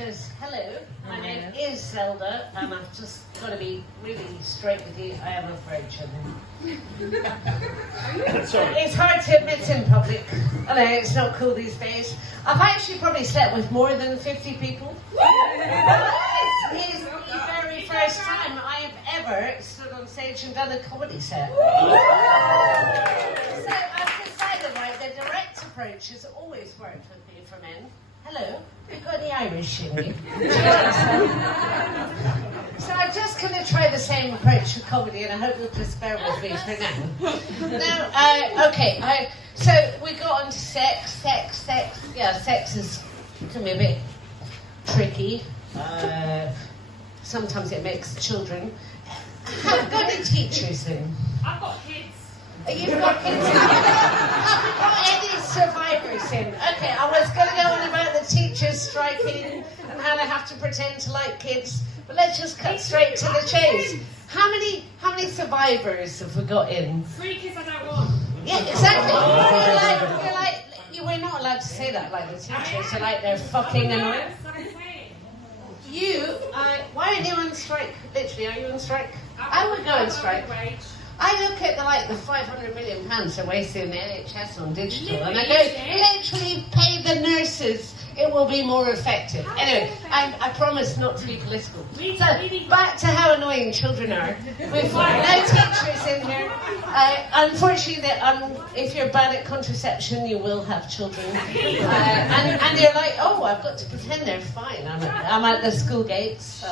because, hello, my name is Zelda, and I've just got to be really straight with you. I am a virgin. Sorry. It's hard to admit in public. I know, it's not cool these days. I've actually probably slept with more than 50 people. It's the very first time I have ever stood on stage and done a comedy set. So I've decided, right, the direct approach has always worked with me for men. Hello, you've got the Irish in you. Do you understand? So I'm just going to try the same approach with comedy, and I hope you'll just bear with me for now. So we got on to sex. Yeah, sex can be a bit tricky. Sometimes it makes children. Have you got any teachers in? I've got kids. You've got kids in? Have you got any survivors in? Okay, I was going to go on about the teachers striking and how they have to pretend to like kids, but let's just cut straight to the chase. How many survivors have we got in? 3 kids I don't want. Yeah, exactly. We're not allowed to say that like the teachers. So like they're fucking annoying. Why aren't you on strike? Literally, are you on strike? I would go on strike. I look at the £500 million they're wasting in the NHS on digital, and I go, literally pay the nurses. It will be more effective. Anyway, I promise not to be political. So, back to how annoying children are. We've got no teachers in here. Unfortunately, if you're bad at contraception, you will have children. And you're like, oh, I've got to pretend they're fine. I'm at the school gates,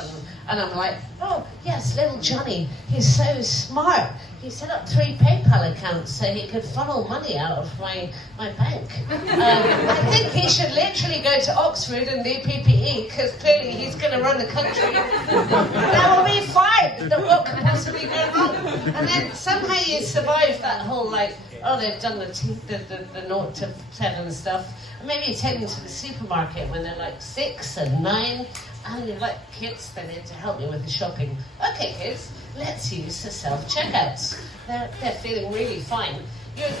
and I'm like, oh, yes, little Johnny, he's so smart. He set up 3 PayPal accounts so he could funnel money out of my bank. I think he should literally go to Oxford and do PPE, because clearly he's going to run the country. That will be fine. What could possibly go wrong? And then somehow you survive that whole, they've done the 0 to 7 stuff. And maybe you take them to the supermarket when they're 6 and 9. And you're like, kids, they need to help me with the shopping. Okay, kids, let's use the self-checkouts. They're feeling really fine.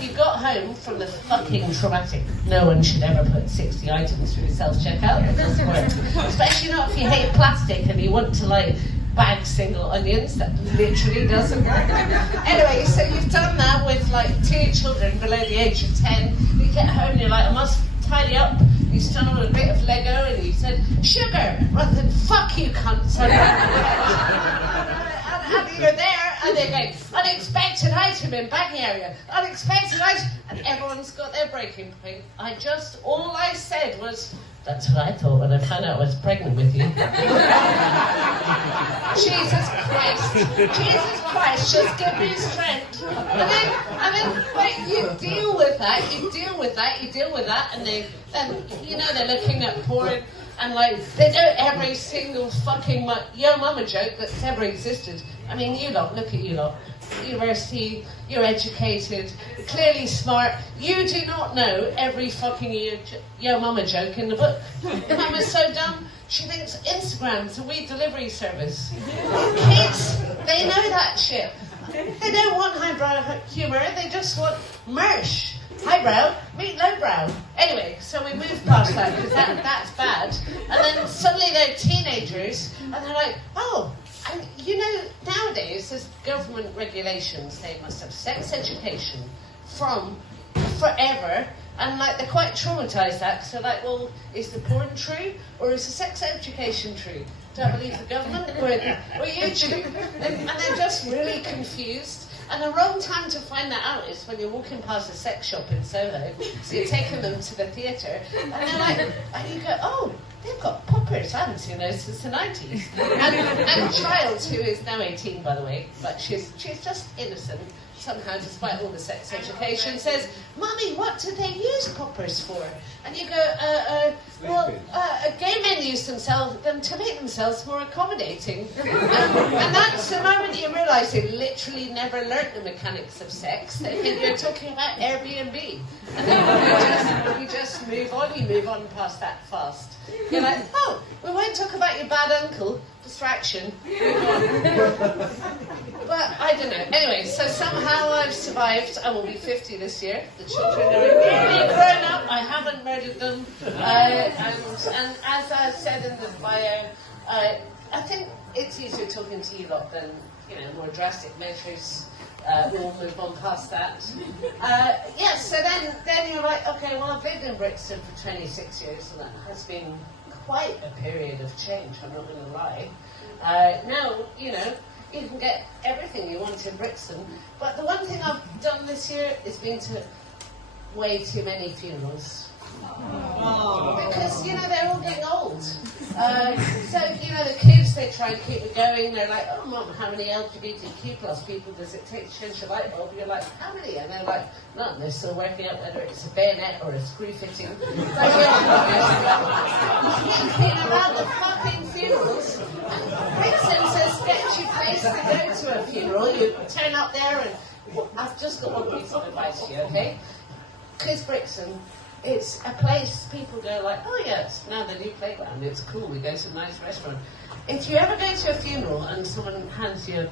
You got home from the fucking traumatic. No one should ever put 60 items through a self-checkout. It doesn't work. Especially not if you hate plastic and you want to bag single onions. That literally doesn't work. Anyway, so you've done that with 2 children below the age of 10. You get home and you're like, I must tidy up. You started with a bit of Lego and you said, sugar, rather than fuck you cunts. And you're there and they're going, unexpected item in bagging area, unexpected item, and everyone's got their breaking point. All I said was, that's what I thought when I found out I was pregnant with you. Jesus Christ, just give me strength. And then you deal with that, and then they're looking at porn, and they know every single fucking Yo Mama joke that's ever existed. I mean, you lot, look at you lot. University, you're educated, clearly smart. You do not know every fucking Yo Mama joke in the book. Mama's so dumb, she thinks Instagram's a weed delivery service. Kids, they know that shit. They don't want highbrow humour, they just want mersh. Highbrow, meet lowbrow. Anyway, so we moved past that because that's bad. And then suddenly they're teenagers and they're like, oh, and nowadays there's government regulations. They must have sex education from forever. And they're quite traumatised that, because they're like, well, is the porn true or is the sex education true? Do I believe the government or YouTube? And they're just really confused. And the wrong time to find that out is when you're walking past a sex shop in Soho. So you're taking them to the theatre, and they're like, and you go, oh, they've got poppers. I haven't seen those since the 90s. And Childs, who is now 18, by the way, but she's just innocent somehow, despite all the sex education, says, Mummy, what do they use poppers for? And you go, gay men use them to make themselves more accommodating. And that's the moment you realise they literally never learnt the mechanics of sex. They think you're talking about Airbnb. And then you just move on past that fast. You're like, oh, we won't talk about your bad uncle. Distraction. Move on. I don't know. Anyway, so somehow I've survived. I will be 50 this year. The children are nearly grown up. I haven't murdered them. And as I said in the bio, I think it's easier talking to you lot than, more drastic measures. We'll move on past that. So then you're like, okay, well, I've lived in Brixton for 26 years, and that has been quite a period of change, I'm not going to lie. Now, you can get everything you want in Brixton, but the one thing I've done this year is been to way too many funerals. Because, they're all getting old. The kids, they try and keep it going. They're like, oh, Mum, how many LGBTQ plus people does it take to change the light bulb? You're like, how many? And they're like, none. They're still working out whether it's a bayonet or a screw fitting. Thinking about the fucking funerals. Brixton's a sketchy place to go to a funeral. You turn up there and... I've just got one piece of advice for you, okay? Because Brixton... it's a place people go like, oh yeah, it's now the new playground, it's cool, we go to a nice restaurant. If you ever go to a funeral and someone hands you